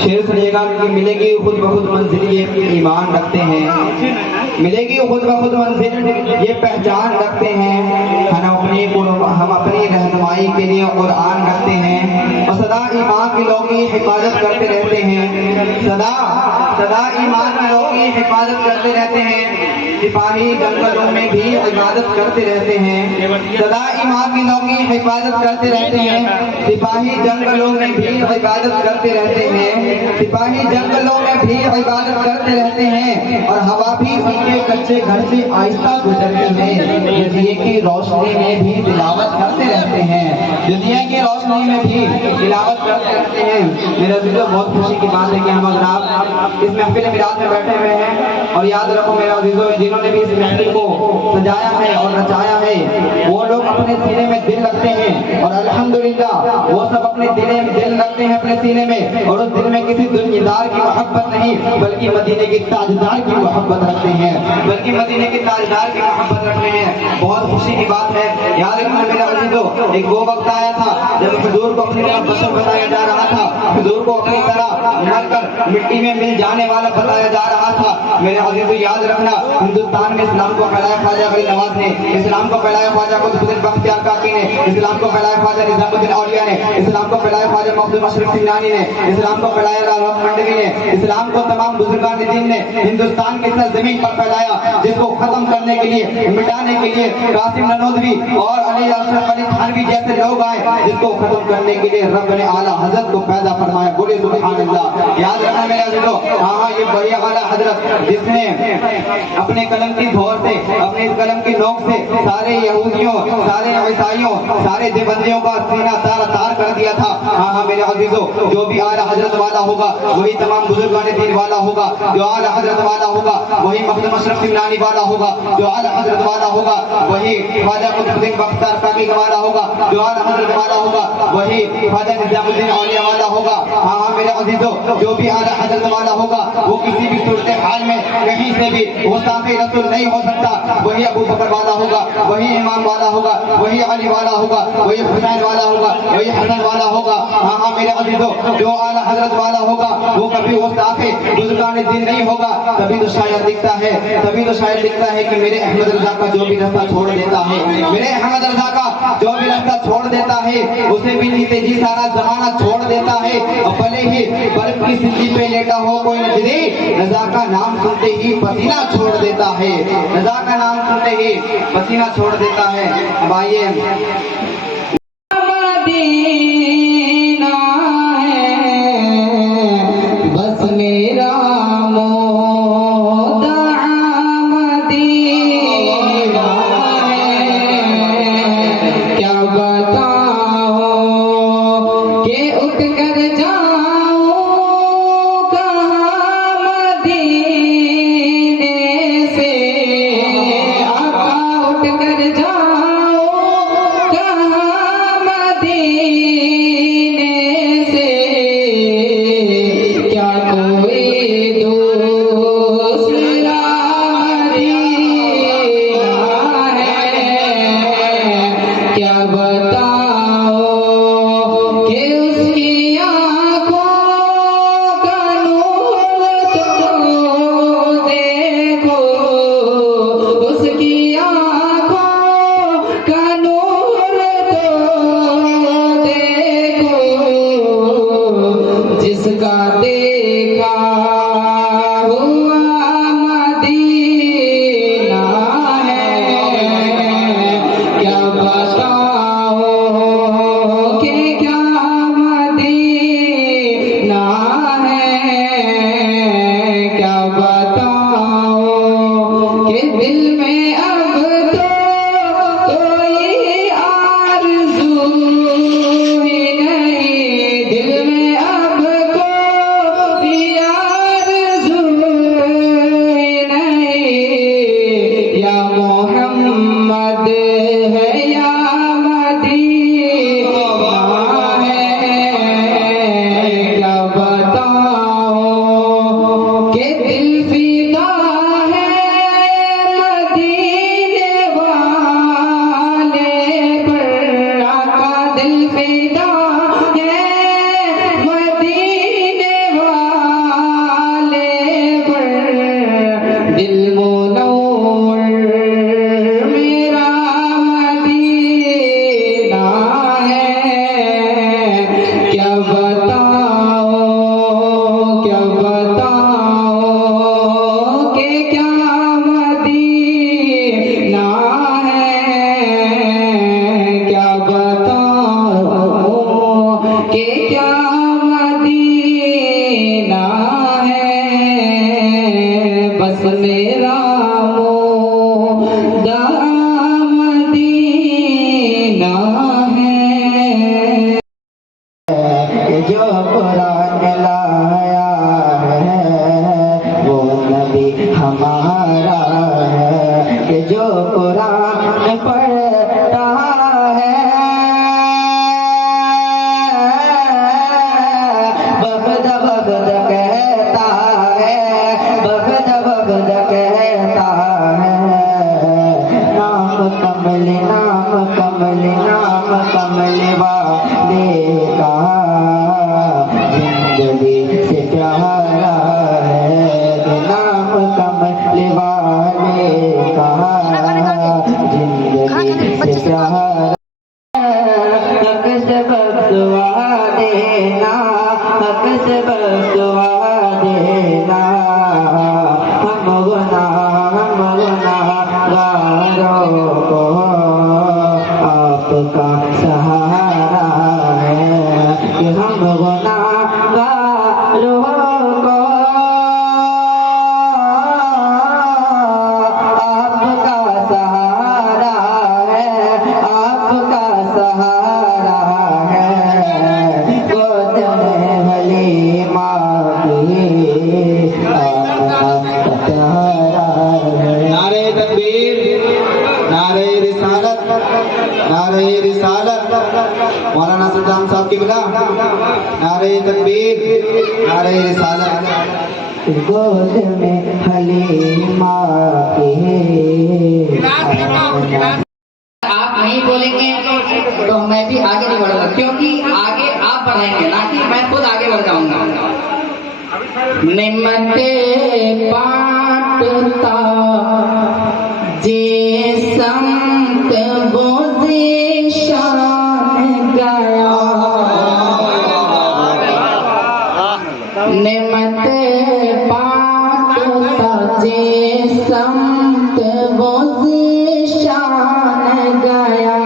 शेर सुनिएगा कि मिलेगी खुद ब खुद मंजिल ये ईमान रखते हैं, मिलेगी खुद ब खुद मंजिल ये पहचान रखते हैं, हम अपनी रहनुमाई के लिए कुरान रखते हैं और सदा ईमान के लोगों की हिफाजत करते रहते हैं, सदा सदा ईमान के लोगों की हिफाजत करते रहते हैं। सिपाही जंगलों में भी इबादत करते रहते हैं, सदा ईमान की लोगों की हिफाजत करते रहते हैं। सिपाही जंगलों में भी इबादत करते रहते हैं, सिपाही जंगलों में भी इबादत करते रहते हैं और हवा भी उनके कच्चे घर से आहिस्ता गुजरती है। दुनिया की रोशनी में भी तिलावत करते रहते हैं, दुनिया की रोशनी में भी तिलावत करते रहते हैं। मेरा दिल तो बहुत खुशी की बात है कि हम अगर आप इस महफिल मिलाद में बैठे हुए हैं और याद रखो मेरा अजीजों, जिन्होंने भी इस महफिल को सजाया है और रचाया है वो लोग अपने सीने में दिल रखते हैं और अल्हम्दुलिल्लाह वो सब अपने दिले में दिल रखते हैं अपने सीने में, और उस दिल में किसी दुनियादार की मोहब्बत नहीं बल्कि मदीने के ताजदार की मोहब्बत रखते हैं, बल्कि मदीने के ताजदार की मोहब्बत रखते हैं। बहुत खुशी की बात है। याद रखना मेरा अजीजों, एक वो वक्त आया था जब हुजूर को अपनी तरफ बशर बताया जा रहा था, हुजूर को अपनी तरह मरकर मिट्टी में मिल जाने वाला बताया जा रहा था। मेरे अजीजों याद रखना, हिंदुस्तान में इस्लाम को फैलाया ख्वाजा गरीब नवाज ने, इस्लाम को फैलाया ख्वाजा कुतुबुद्दीन बख्तियार काकी ने, इस्लाम को फैलाया ख्वाजा निजामुद्दीन औलिया ने, इस्लाम को फैलाया ख्वाजा मखदूम अशरफ सिंगानी ने, इस्लाम को फैलाया राम मंडवी ने, इस्लाम को तमाम बुजुर्गान दीन ने हिंदुस्तान की जमीन पर फैलाया, जिसको खत्म करने के लिए, मिटाने के लिए कासिम ननोदवी और अली अशरफ अली थानवी जैसे लोग आए, जिसको खत्म करने के लिए रब ने आला हजरत को पैदा फरमाया। बोले सुभान अल्लाह। याद रखना मेरे अजीजों, हाँ ये बड़ी आला हजरत जिसने अपने कलम की धौर से, अपने कलम की नोक से सारे यहूदियों, सारे ईसाइयों, सारे देवबंदियों का सीना तार तार कर दिया था। हाँ मेरे अजीजों, जो भी आला हजरत वाला होगा वही तमाम बुजुर्गान दीन वाला होगा, जो आला हजरत वाला होगा वही मखदूम अशरफ सिंगानी वाला होगा, जो आला हजरत वाला होगा वही ख्वाजा कुतुबुद्दीन बख्तियार काकी वाला होगा, जो आला हजरत वाला होगा वही ख्वाजा निजामुद्दीन औलिया वाला होगा। हाँ मेरे अजीजों, जो भी आला हजरत वाला होगा वो किसी भी सूरत हाल में कहीं से भी गुस्ताखी रसूल नहीं हो सकता। वही अबू बकर वाला होगा, वही इमाम वाला होगा, वही अली वाला होगा, वही हुसैन वाला होगा, वही हसन वाला होगा। हाँ मेरे अजीजों, जो आला हजरत वाला होगा वो कभी गुस्ताखे बुजुर्गान दीन नहीं होगा। तभी तो शायद दिखता है, तभी तो शायद दिखता है कि मेरे अहमद रजा का जो भी रास्ता छोड़ देता है, मेरे अहमद रजा का जो भी रास्ता छोड़ देता है उसे भी जीते जी सारा जमाना छोड़ देता है। और भले ही बर्फ की सिद्धि पे लेटा हो कोई नजरी, रजा का नाम सुनते ही पसीना छोड़ देता है, रजा का नाम सुनते ही पसीना छोड़ देता है। अब आइए बस मेरा से बख्शवा देना हम गुनाहगारों को आपका सहारा है कि हम गुनाहगारों को आपका सहारा है, आपका सहारा है। गोद में हलीमा की आपका प्यारा है। नारे तकबीर, नारे रिसालत, नारे रिसालत। मौलाना सद्दाम साहब की बिला नारे तकबीर, नारे रिसालत। गोद में हलीमा की आप नहीं बोलेंगे तो मैं भी आगे नहीं बढ़ूंगा, क्योंकि आगे आप बढ़ाएंगे ना कि मैं खुद आगे बढ़ जाऊंगा। निमते बांटता जे संत बोझे शान गया, निमते बांटता जे संत बोझे शान गया,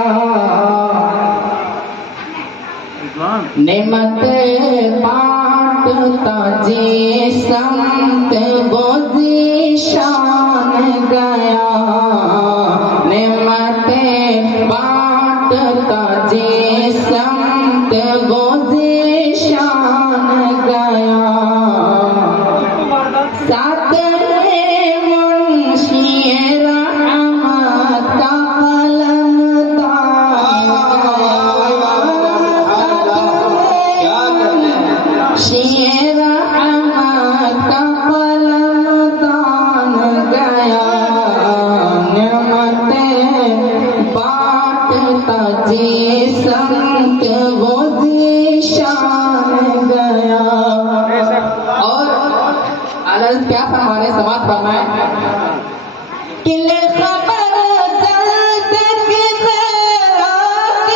निमत बांटता जे संत बोझे शान गया, निमत बांटता जे संत बोझे शान गया। क्या फरमाने समाज फरमाए किले खबर जल्द की तरफ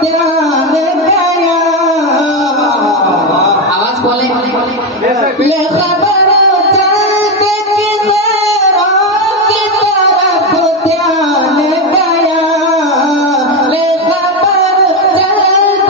ध्यान गया। आवाज बोले ले खबर जल्द की तरफ ध्यान गया, ले खबर जल्द की तरफ ध्यान गया, ले खबर जल्द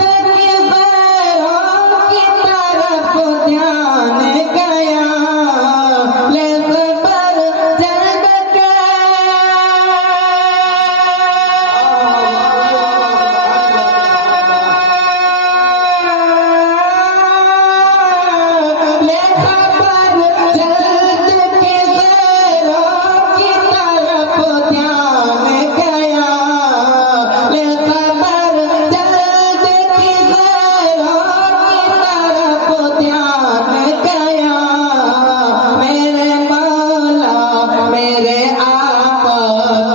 ले खबर जल्द की तरफ ध्यान गया, ले खबर जल्द की तरफ ध्यान गया। मेरे मौला मेरे आका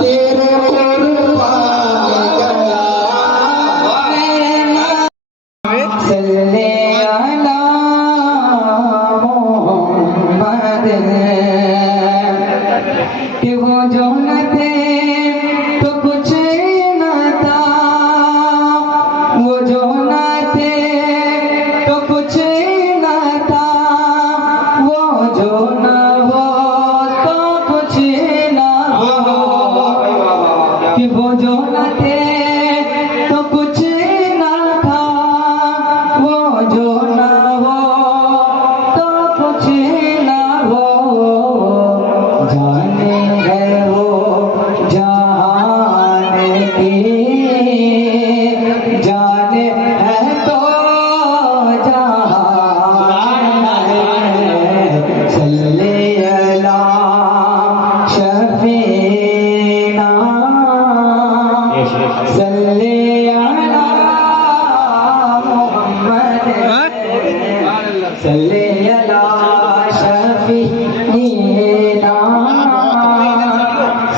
तेरे कुर्बान गया, मेरे सल्ले अला मोहम्मद कि वो जो न थे तो कुछ न था, वो जो न थे तो कुछ न था, वो जो न हो तो कुछ न हो, कि वो जो न थे तो कुछ न था, वो जो न हो तो कुछ न हो। जाने है वो जान की, जाने है तो जान है। सल्ले अला शफीना, सल्ले अला मोहम्मद, सल्ले अला शफीना,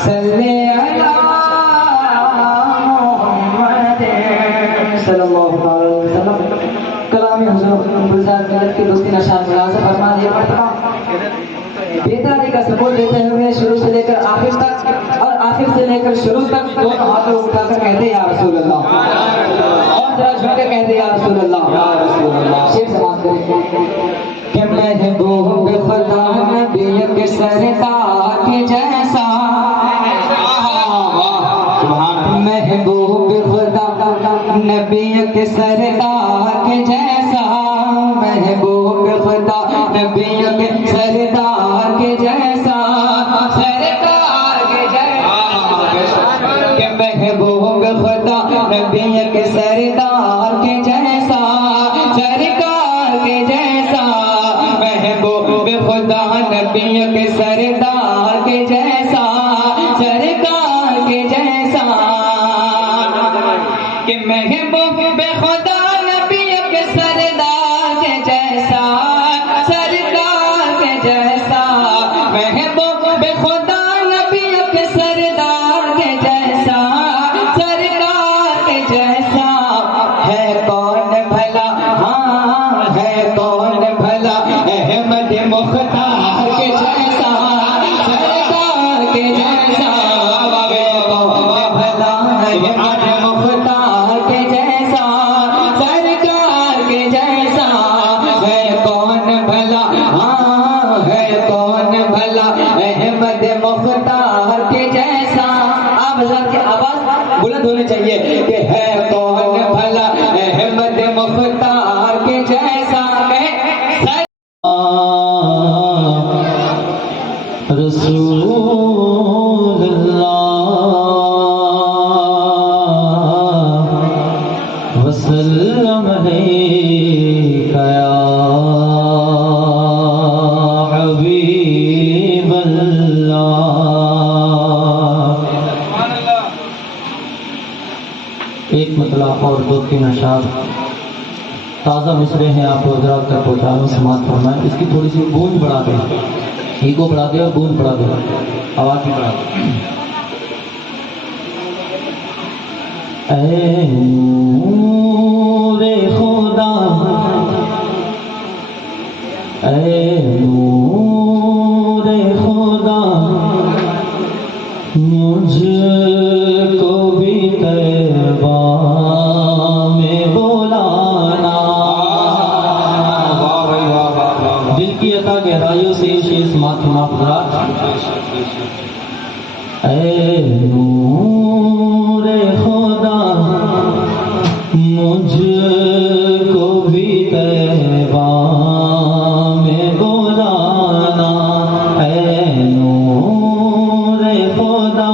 सल्ले अला मोहम्मद सल्लल्लाहु अलैहि वसल्लम। कलाम हुजूर गुलजार गलत की दोस्ती नशान मुलाज़ा फरमा दिया मरतबा बेदारी का सबूत देते हुए शुरू से लेकर आखिर तक और आखिर से लेकर शुरू तक दोनों हाथों उठाकर कहते या रसूल अल्लाह, और जरा झुककर कहते या रसूल अल्लाह। शेर समाप्त करें कि महबूब खुदा नबी के सरदार के जैसा, महबूब खुदा नबी के सरदार के जैसा, महबूब खुदा नबी के सरदार के जैसा, सरकार के जैसा, कि महबूब खुदा नबी के सरदार के जैसा, सरकार के जैसा, महबूब खुदा नबी के सरदार के जैसा, सरकार के जैसा, कि महबूब खुदा नबी के सरदार के जैसा, सरकार के जैसा, महबूब खुदा नबी के सरदार के जैसा, सरकार के जैसा, है कौन भला, हाँ है कौन भला, अहमद मुख्तार के जैसा, सरकार के जैसा, है कौन भला, अहमद मुख्तार के जैसा, सरकार के जैसा, है कौन भला, हाँ है कौन भला, अहमद मुख्तार के जैसा। आप हज़रात की आवाज बुलंद होनी चाहिए कि है कौन भला, अहमद मुख्तार के जैसा, कहे रसूलुल्लाह वसल्लम अलैका या हबीबल्लाह। एक मतलब और दो तीन अशार ताज़ा मिसरे हैं, आप हज़रात तक पहुँचाना समाप्त फरमाएं। इसकी थोड़ी सी गूंज बढ़ा दें, ईगो बढ़ा दे और गूंज बढ़ा दे, आवाज़ भी बढ़ा दे। ऐ नूरे खुदा, ऐ नूरे खुदा, मुझको भी तैबा में बुलाना। दिल की अता गहराइयों से शेर समाप्त फरमा। ऐ नूरे खुदा, मुझको भी तैबा में बुलाना। ऐ नूरे खुदा,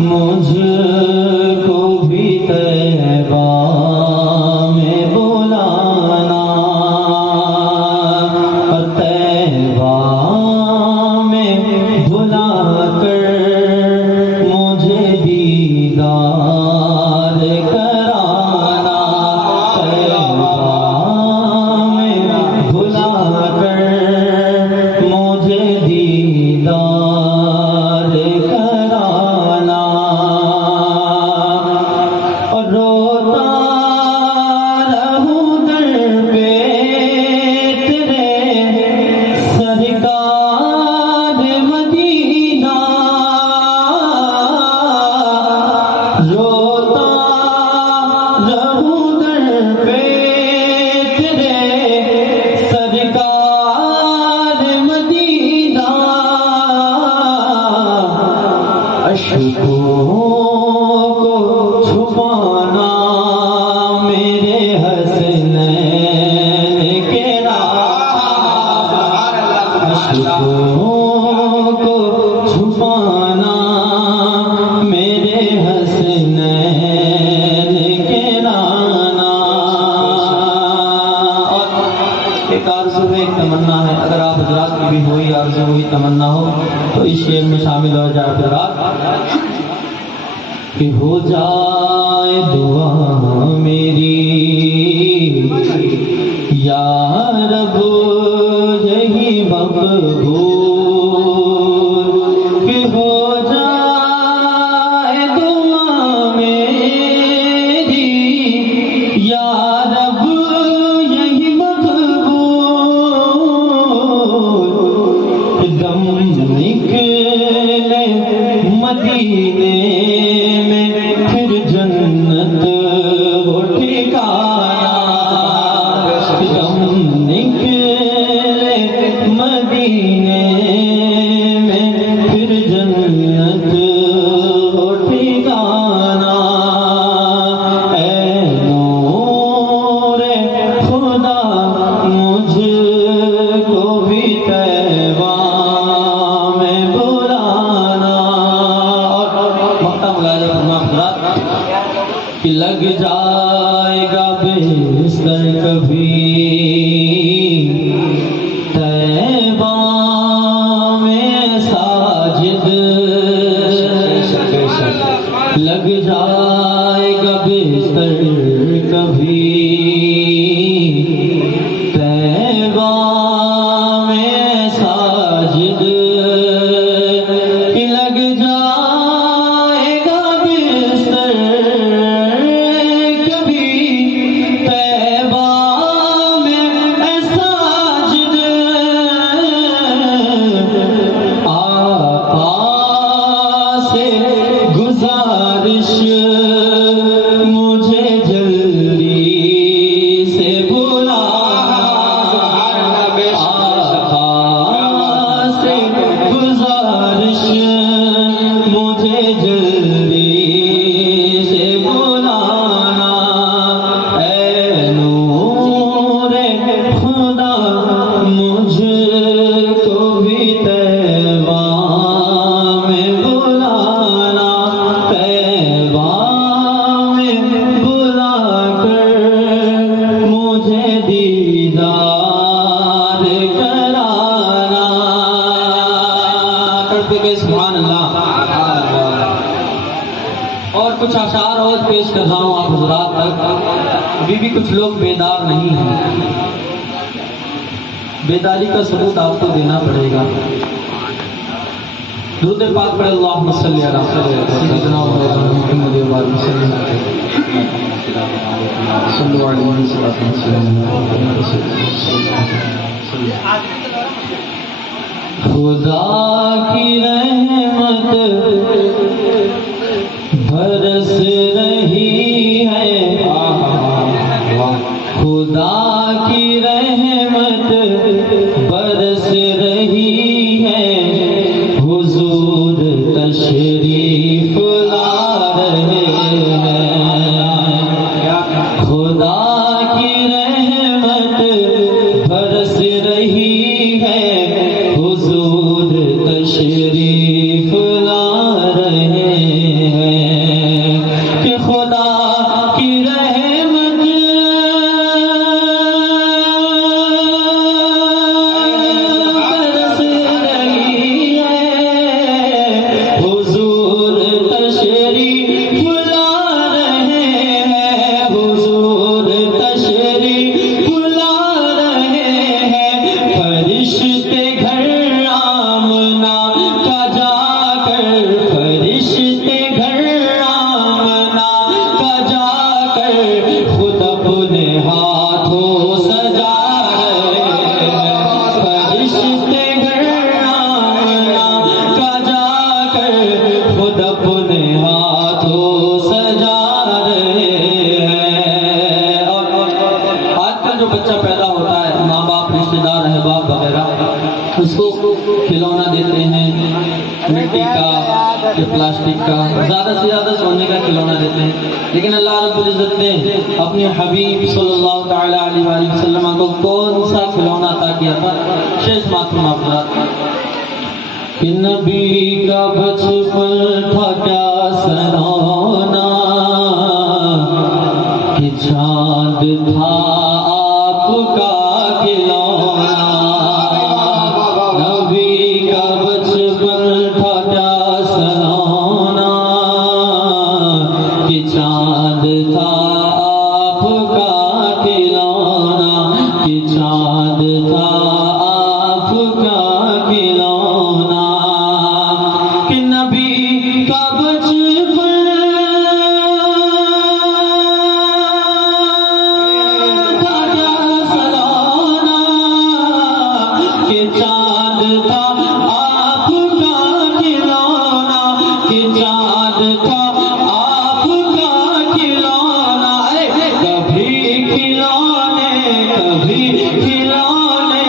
मुझको भी तैबा में बुलाना। और तैबा में बुला कर मुझे दीदार कराना। तैबा में बुला कर मुझे दीदार कराना। और रोता रहूं दर पे तेरे सरकार मदीना। रोता रहूं दर पे तेरे सरकार मदीना। अश्कों को छुपाना मेरे हसनैन के नाम। अश्कों को छुपाना मेरे हसनैन के नाना। और एक आरज़ू है, एक तमन्ना है, अगर आप हज़रात की भी हुई आरज़ू हुई तमन्ना हो तो इस शेर में शामिल हो जाए हज़रात। कि हो जाए दुआ मेरी या रब यही मकबूल। कि हो जाए दुआ मेरी या रब यही मकबूल। दम निकले मदीना कुछ आशार और पेश कर रहा हूँ आप हुजरात तक। अभी भी कुछ लोग बेदार नहीं हैं, बेदारी का सबूत आपको देना पड़ेगा। दुरूद पाक पढ़े, अल्लाहुम्मा सल्ली अला सय्यिदिना मुहम्मद व बारिक सल्लल्लाहु अलैहि वसल्लम। खुदा की रहमत बरस रही है, खुदा की रहमत बरस रही है, हुजूर तशरीफ ला रहे हैं। खुदा की रहमत बरस रही है, हुजूर तशरीफ ला रहे हैं। कि खुदा की रहमत बरस रही है, हुजूर तशरीफ ला रहे हैं, हुजूर तशरीफ ला रहे हैं। फरिश्ते घर आमना का जाकर, फरिश्ते घर आमना का जाकर खुद अपने हाथों सजा रहे हैं। फरिश्ते घर आमना का जाकर खुद अपने हाथों सजा रहे हैं। और आजकल जो बच्चा पैदा होता है, माँ बाप, रिश्तेदार, अहबाब वगैरह उसको खिलौना देते हैं, मिट्टी का या प्लास्टिक का, ज़्यादा से ज़्यादा सोने का खिलौना देते हैं। लेकिन अल्लाह रब्बुल इज़्ज़त ने अपने हबीब सल्लल्लाहु तआला अलैहि वसल्लम को कौन सा खिलौना अता किया था? शेष मातूम आपका कि नबी का बचपन था क्या सनौना, कि चाँद था आपका खिलौना। नबी का बचपन था क्या सनौना, कि चाँद था आपका खिलौना, कि चाँद था आपका खिलौना। कि नबी का बचपन था क्या सनौना, कि चाँद था आपका खिलौना, कि चाँद था आपका खिलौना। कभी खिलौने, कभी खिलौने,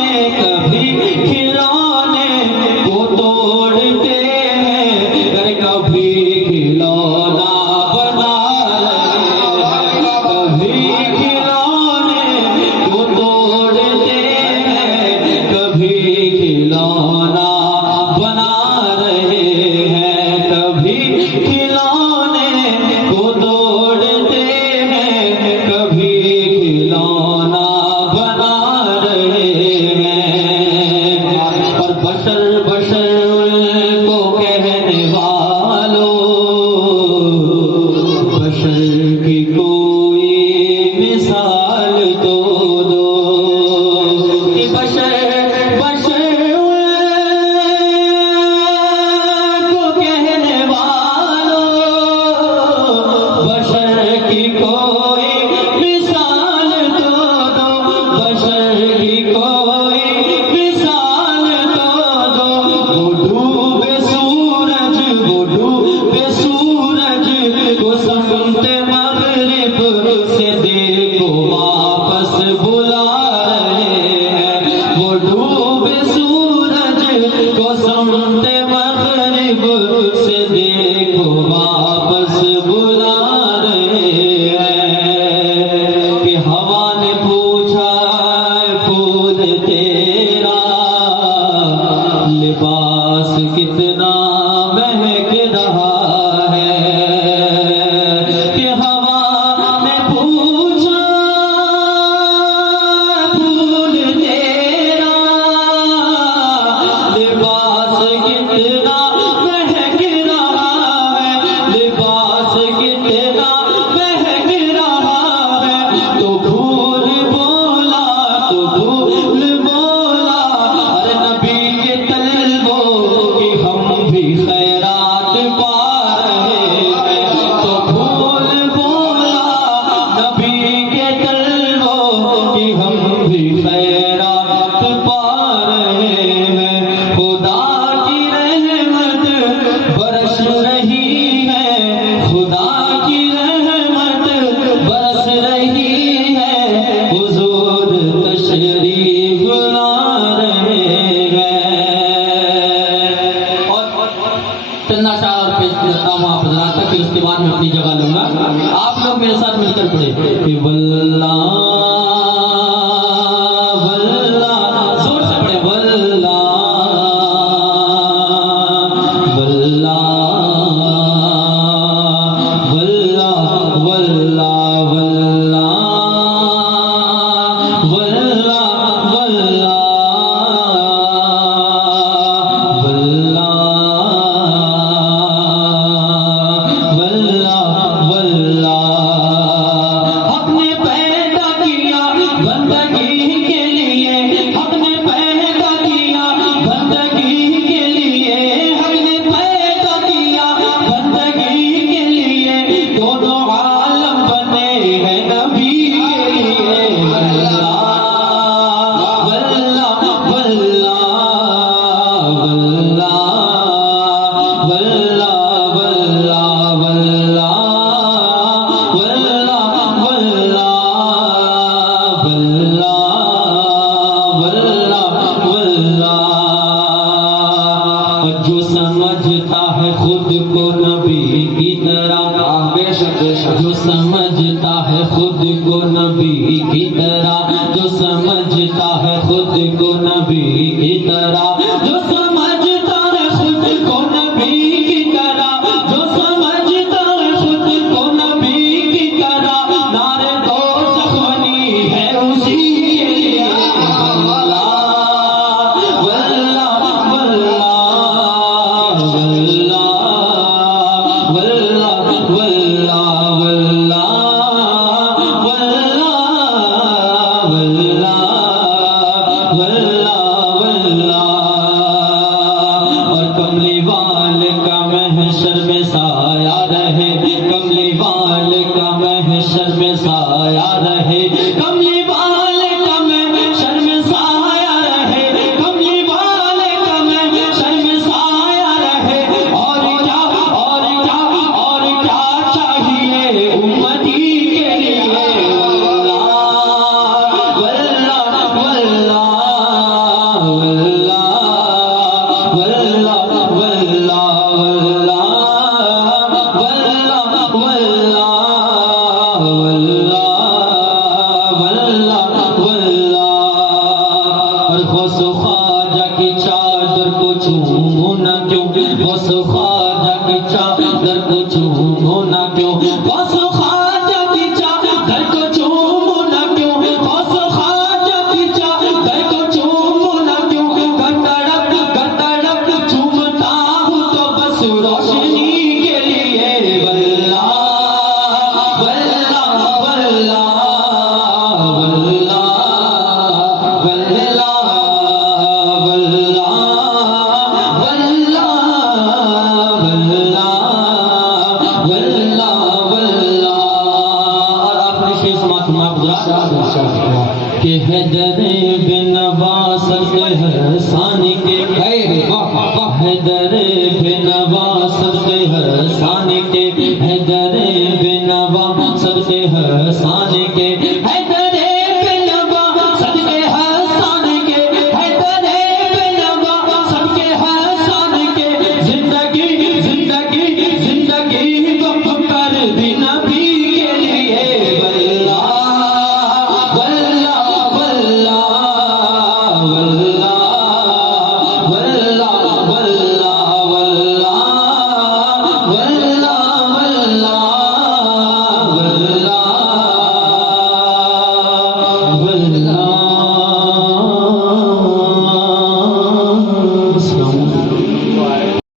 में अपनी जगह लूंगा। आप लोग मेरे साथ मिलकर पढ़े कि वल्ला वल्ला, जोर से पढ़े वल्ला वल्ला वल्ला वल्ला वल्ला वल्ला वल्ला वल्ला वल्ला वल्ला। हक ने पैदा किया बंदगी के लिए, हक ने पैदा किया बंदगी के लिए, हक ने पैदा किया बंदगी के लिए, दोनों आलम बने हैं नबी के लिए। वल्ला वल्ला वल्ला वल्ला वल्ला वल्ला वल्ला वल्ला वल्ला वल्ला वल्ला वल्ला। और जो समझता है खुद को नबी की तरह, बेशक बेशक जो समझता है खुद को नबी की तरह, जो समझता है खुद को नबी की तरह, जो समझता है खुद को नबी की तरह, जो समझता है खुद को नबी की तरह, नारे दो जख्मनी है उसी के लिए। वल्ला वल्ला वल्ला वल्ला वल्ला वल्ला वल्ला वल्ला वल्ला वल्ला। और कमली वाल का महशर में साया रहे, कमली वाल का महशर में साया रहे, कमली वाल का महशर में साया रहे, कमली वाल का महशर में साया रहे। और क्या और क्या और क्या चाहिए उम्मती के लिए। वल्ला वल्ला वल्ला वल्ला वल्ला वल्ला वल्ला वल्ला वल्ला वल्ला वल्ला। और गौसो ख्वाजा की चादर को छूमो ना क्यों, गौसो ख्वाजा की चादर को छूमो ना क्यों, गौसो ख्वाजा की चादर को छूमो ना क्यों, गौसो ख्वाजा की चादर को छूमो ना क्यों। गतड़प चूमता हूँ तो बस रोशनी के लिए। वल्ला वल्ला वल्ला वल्ला वल्ला वल्ला वल्ला वल्ला वल्ला वल्ला। और आपने शेष मातमा गुजरा कि हैदर बिन नवास